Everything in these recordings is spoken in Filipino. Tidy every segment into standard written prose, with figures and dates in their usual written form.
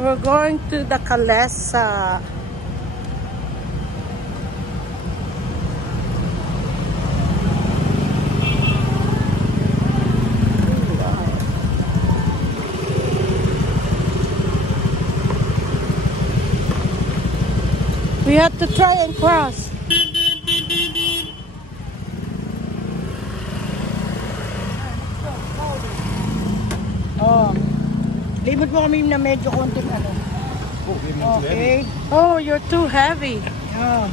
We're going to the Calesa. We have to try and cross. Oh. Limot mo kami na medyo konti ano. Okay. Oh, you're too heavy. Yeah.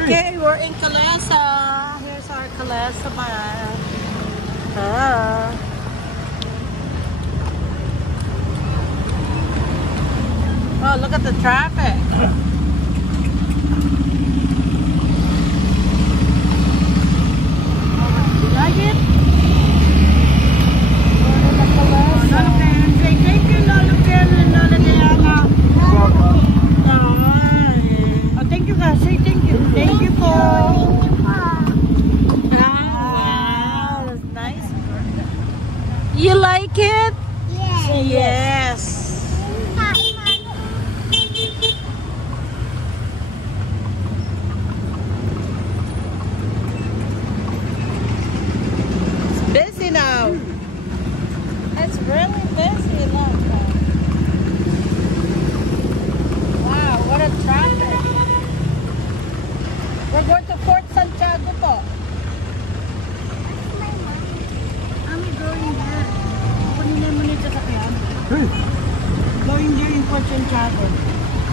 Okay, we're in Calesa. Here's our Calesa man. Oh, look at the traffic. Like it? Thank you, Lolo Ken and Lola Diana. Oh, thank you guys. Say thank you. Thank you po. Wow, that's nice. You like it? Yes. Yes. Busy now. It's really busy. Look. Wow, what a traffic. We're going to Fort Santiago po. I'm going there. Kunin mo nito sa kanya. Going there in Fort Santiago.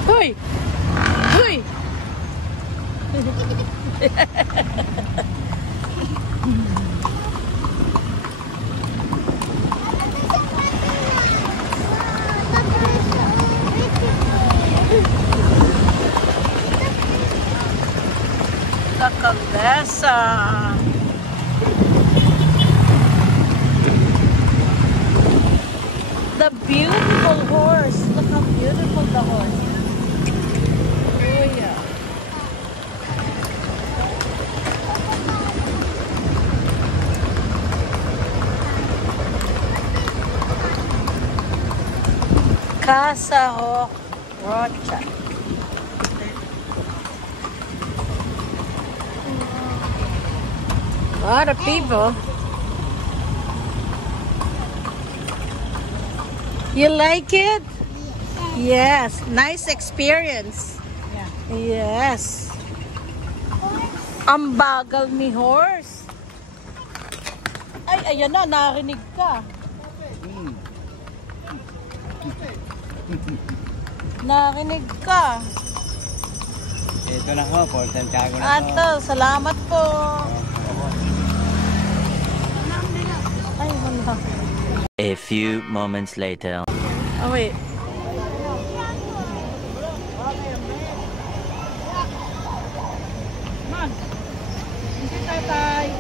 Uy! Uy! The Calesa. The beautiful horse. Look how beautiful the horse is. Oh yeah. Casa Rocha. A lot of people. You like it? Yes. Nice experience. Yes. Ang bagal ni horse. Ay, ayan na. Narinig ka. Narinig ka. Ito na po. Fort Santiago na po. Ato, salamat po. A few moments later. Oh wait. Man. Hindi tatay.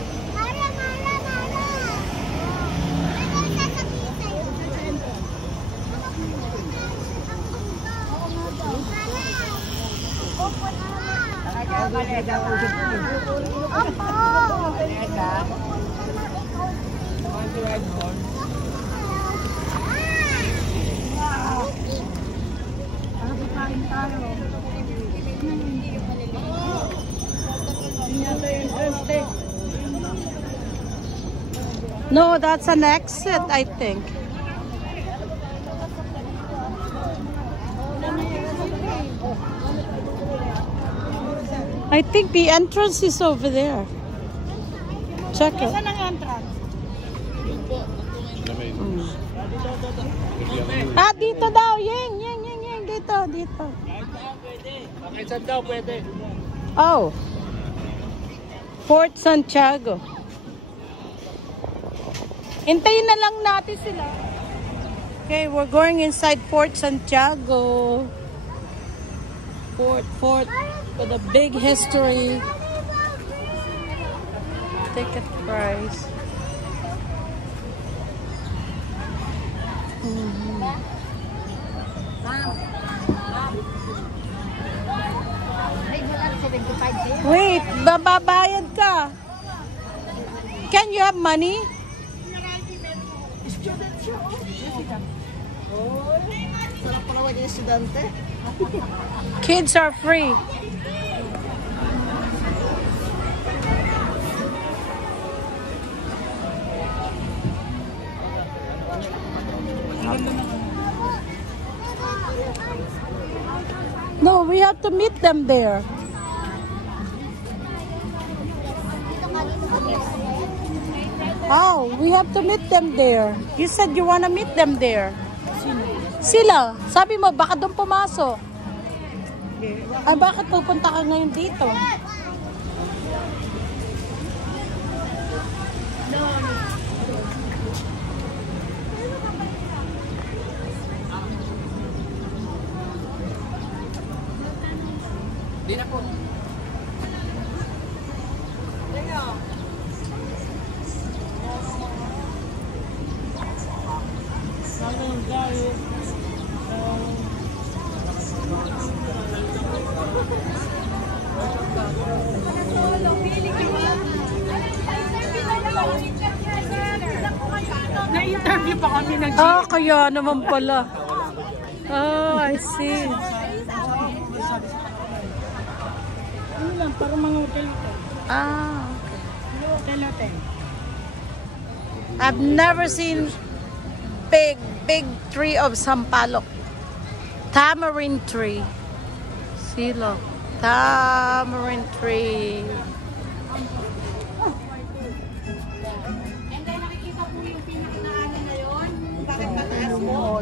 No, that's an exit, I think. I think the entrance is over there. Check it. Ah, dito daw. Yeng. Dito. Pakisan daw, pwede. Oh. Fort Santiago. Hintayin na lang natin sila. Okay, we're going inside Fort Santiago. Fort with a big history. Ticket price. Wait, babayad ka. Can you have money? asawa niya estudyante. Kids are free. No, we have to meet them there. Oh, we have to meet them there. You said you wanna meet them there. Sila. Sabi mo, baka doon pumasok. Ay, bakit pupunta ka ngayon dito? Di na po. Na-interview pa kami ng GM. Ah, kaya naman pala. Oh, I see. Ano lang, parang mga hotel ito. Ah, okay. Hotel. I've never seen big tree of sampalok. Tamarind tree. Silo. Tamarind tree. And then nakikita po yung pinakanaano na yun. Bakit mataas po?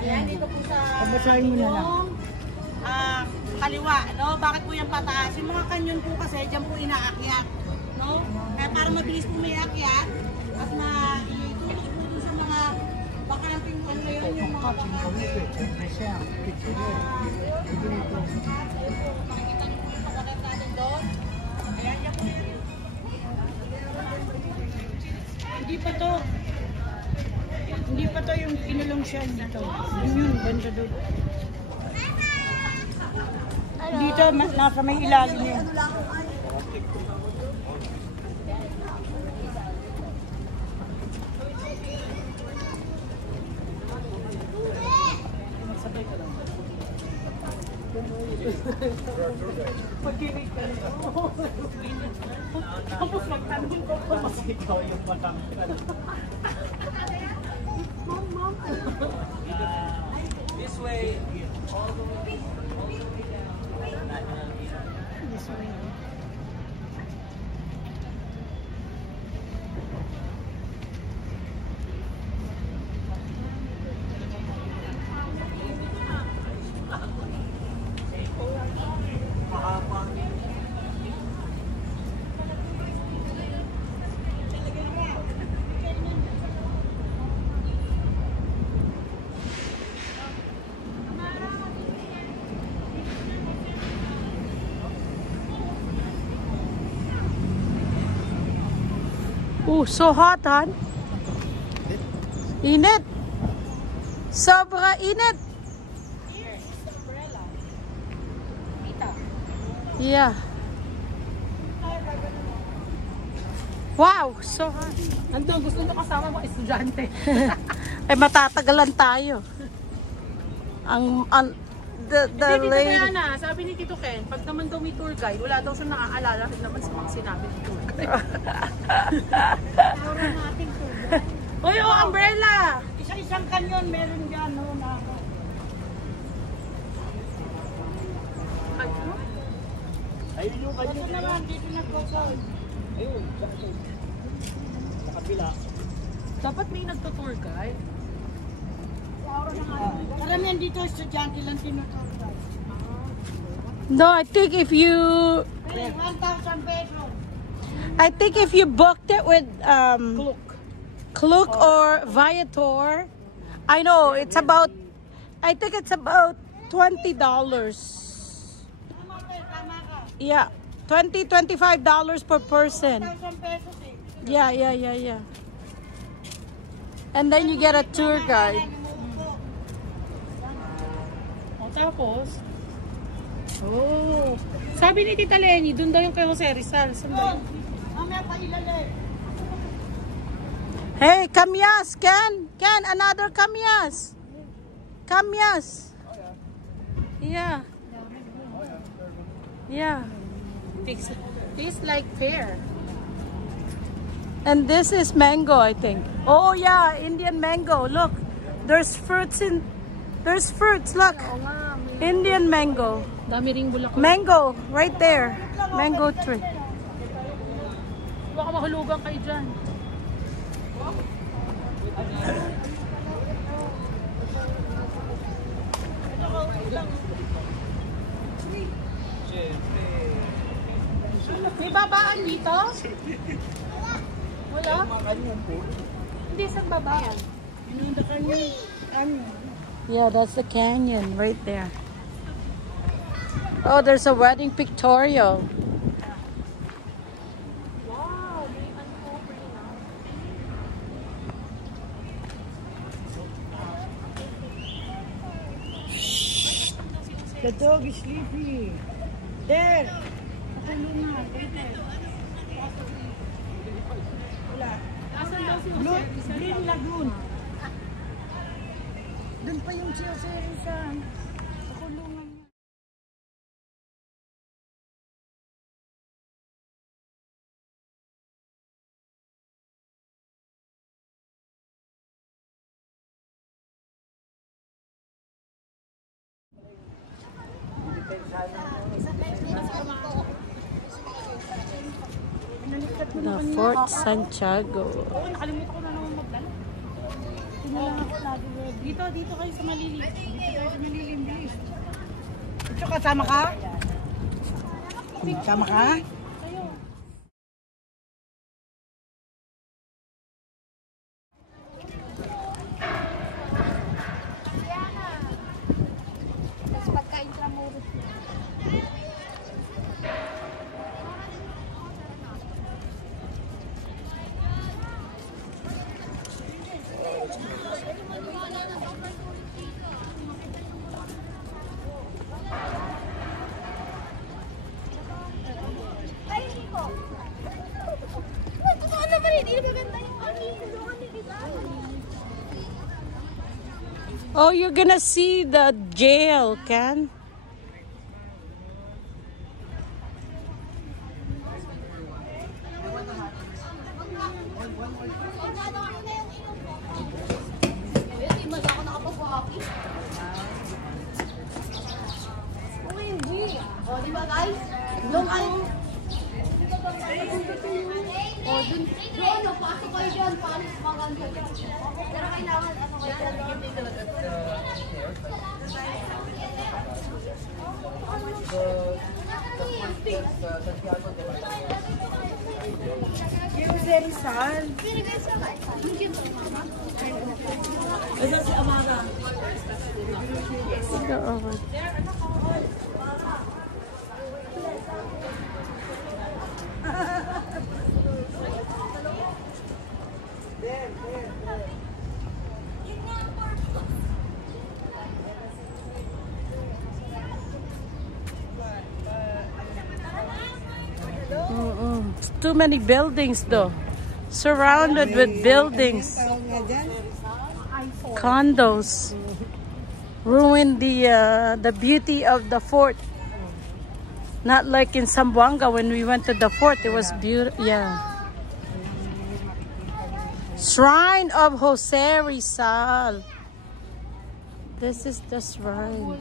Ayan, dito po sa yung kaliwa, no? Bakit po yung pataas? Yung mga kanyon po kasi, dyan po inaakyat, no? Kaya para mabilis po may akyat, at itulog po dun sa mga baka ng pinguan na yun, yung mga baka. Makikita niyo po yung pagkakat natin doon. Ayan, yan po yan. Hindi pa to yung kinulong siya dito. Yun, banda doon. Dito, nasa may ilalim niya. Pag-ibig ka rin. Tapos magtanong ko pa. Mas ikaw yung matangkad. Mom. This way. This way. Oh, so hot, han? Init. Sobra init. Yeah. Wow, so hot. Nandun, gusto nyo kasama mo estudyante. Eh, matatagalan tayo. The Hindi, Tito lady... Diana, sabi ni Tito Ken, pag naman daw may tour guide, wala daw siyang nakaalala rin naman sa mga sinabi ng tour guide. Uy, oh, umbrella! Isa-isang kanyon meron dyan, no? Ayun yung kanyo. Ito naman, dito nagkakal. Ayun, sa kabila. Dapat may nagto-tour guide. Karamihan dito, estudyante lang tinutur. No, I think if you... 1,000 pesos. I think if you booked it with Klook or Viator, I know it's about, I think it's about $20. Yeah, $25 per person. Yeah. And then you get a tour guide. O, tapos, sabi ni Tita Lenny, dun daw yung kay Jose Rizal. Saan ba yun? Hey, kamyas, Ken, another kamyas. Kamyas. Yeah. Yeah. Tastes like pear. And this is mango, I think. Oh yeah, Indian mango. Look, there's fruits in. There's fruits. Look, Indian mango. Mango, right there. Mango tree. Baka mahulugan kayo dyan. May babaan dito? Wala? Hindi sa baba. Yeah, that's the canyon right there. Oh, there's a wedding pictorial. Wow, may uncover na. The dog is sleepy. There. Asan daw si Blue, Jose? Green Lagoon. Doon pa yung sa kulungan niya. The Fort Santiago. Oo, nakalimutan ko na naman magdala. Tingnan ako lagi. Dito kayo sa Malilim. Dito kayo sa Malilim, bilis. Ito kasama ka? Sama ka? Kayo. Tapos pagka intramuros na. Ay, hindi ko. Totoo naman, hindi maganda yung Oh, you're gonna see the jail, Ken. O, di ba guys? Doon kayo. O, doon. Doon, pasok kayo dyan. Paano maganda dyan? Pero kailangan, ano kayo dyan? Yung Rizal. Too many buildings though. Surrounded with buildings. Condos. Ruined the beauty of the fort. Not like in Zamboanga when we went to the fort. It was beautiful. Yeah. Shrine of Jose Rizal. This is the shrine.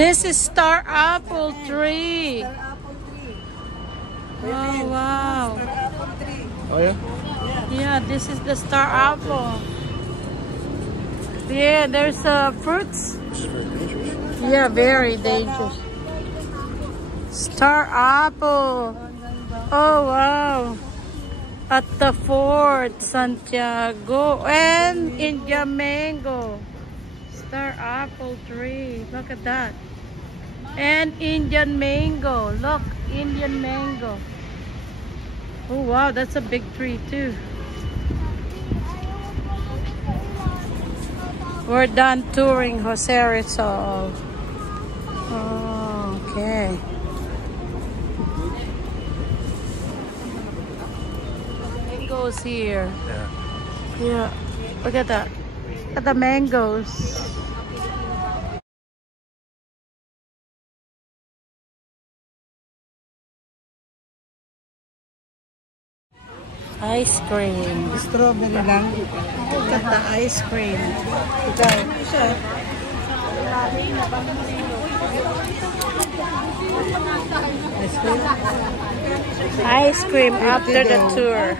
This is star apple tree. Oh, wow. Oh, yeah? Yeah, this is the star apple. Yeah, there's fruits. This is very dangerous. Yeah, very dangerous. Star apple. Oh, wow. At the Fort Santiago and India mango. Star apple tree. Look at that. And Indian mango. Look, Indian mango. Oh, wow, that's a big tree too. We're done touring Jose Rizal. Oh, okay. Mangoes here. Yeah. Yeah. Look at that. Look at the mangoes. Ice cream. Strawberry lang. Look at the ice cream. Ice cream after the tour.